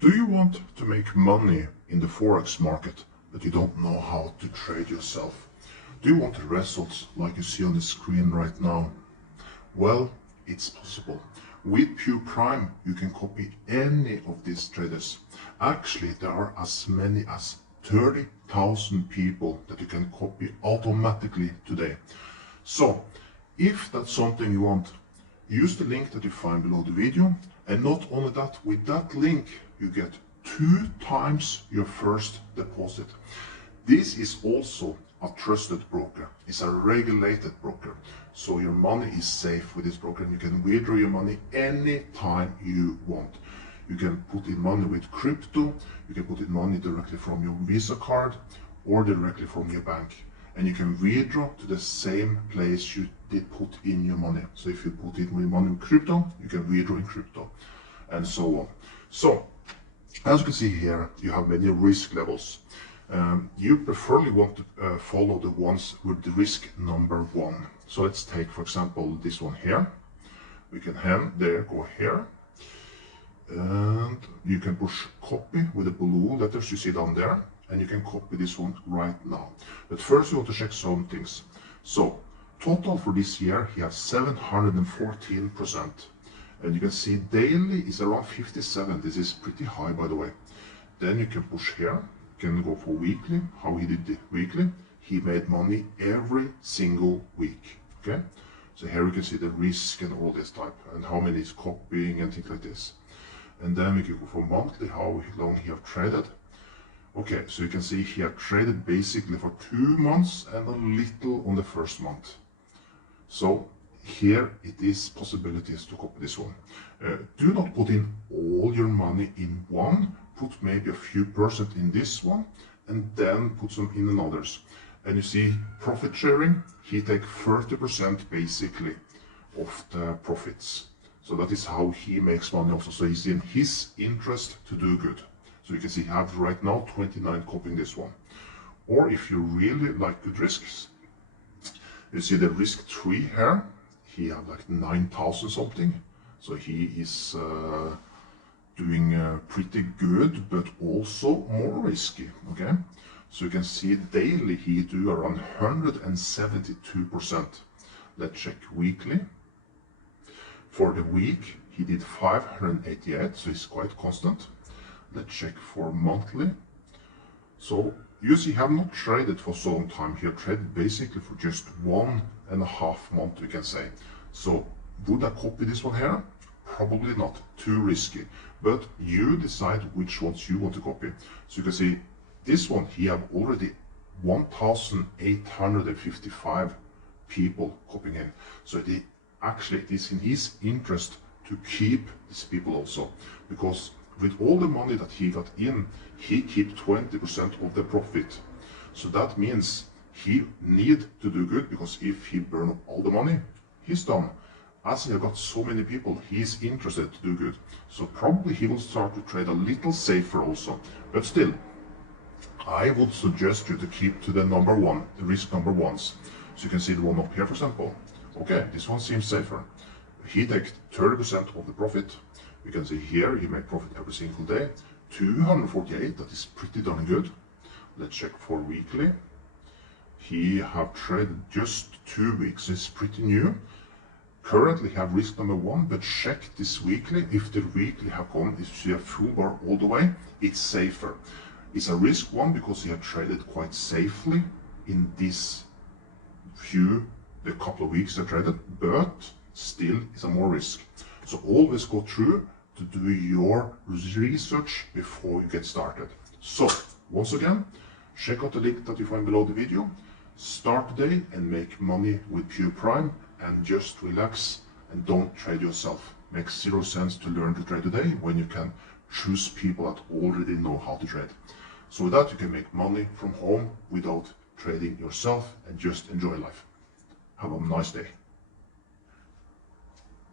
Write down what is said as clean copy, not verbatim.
Do you want to make money in the Forex market, but you don't know how to trade yourself? Do you want the results like you see on the screen right now? Well, it's possible. With Pure Prime, you can copy any of these traders. Actually, there are as many as 30,000 people that you can copy automatically today. So, if that's something you want, use the link that you find below the video. And not only that, with that link, you get 2 times your first deposit. This is also a trusted broker. It's a regulated broker. So your money is safe with this broker and you can withdraw your money anytime you want. You can put in money with crypto, you can put in money directly from your Visa card or directly from your bank. And you can withdraw to the same place you did put in your money. So if you put in your money in crypto, you can withdraw in crypto and so on. So as you can see here, you have many risk levels. You preferably want to follow the ones with the risk number 1. So let's take, for example, this one here. We can go here, and you can push copy with the blue letters you see down there, and you can copy this one right now. But first you want to check some things. So total for this year, he has 714%. And you can see daily is around 57. This is pretty high, by the way. Then you can push here. You can go for weekly. How he did the weekly. He made money every single week. Okay. So here you can see the risk and all this type, and how many is copying and things like this. And then we can go for monthly, how long he have traded. Okay, so you can see he have traded basically for 2 months and a little on the first month. So here it is possibilities to copy this one. Do not put in all your money in one. Put maybe a few % in this one and then put some in others. And you see profit sharing, he take 30% basically of the profits. So that is how he makes money also. So it's in his interest to do good. So you can see he have right now 29 copying this one. Or if you really like good risks, you see the risk 3 here. He have like 9,000 something. So he is doing pretty good, but also more risky. Okay. So you can see daily he do around 172%. Let's check weekly. For the week he did 588, so it's quite constant. Let's check for monthly. So you see, have not traded for some time. He have traded basically for just 1.5 months, we can say. So would I copy this one here? Probably not. Too risky. But you decide which ones you want to copy. So you can see this one, he have already 1,855 people copying in. So it is in his interest to keep these people also, because with all the money that he got in, he keep 20% of the profit. So that means he need to do good, because if he burn up all the money, he's done. As he have got so many people, he is interested to do good. So probably he will start to trade a little safer also. But still, I would suggest you to keep to the number 1, the risk number 1s. So you can see the one up here, for example. Okay, this one seems safer. He takes 30% of the profit. We can see here he make profit every single day. 248, that is pretty darn good. Let's check for weekly. He have traded just 2 weeks, it's pretty new. Currently have risk number 1, but check this weekly. If the weekly have gone, if you see a full bar all the way, it's safer. It's a risk 1 because he have traded quite safely in this the couple of weeks I traded, but still it's a more risk. So always go through to do your research before you get started. So once again, check out the link that you find below the video. Start today and make money with Pure Prime, and just relax and don't trade yourself. Makes 0 sense to learn to trade today when you can choose people that already know how to trade. So with that, you can make money from home without trading yourself and just enjoy life. Have a nice day.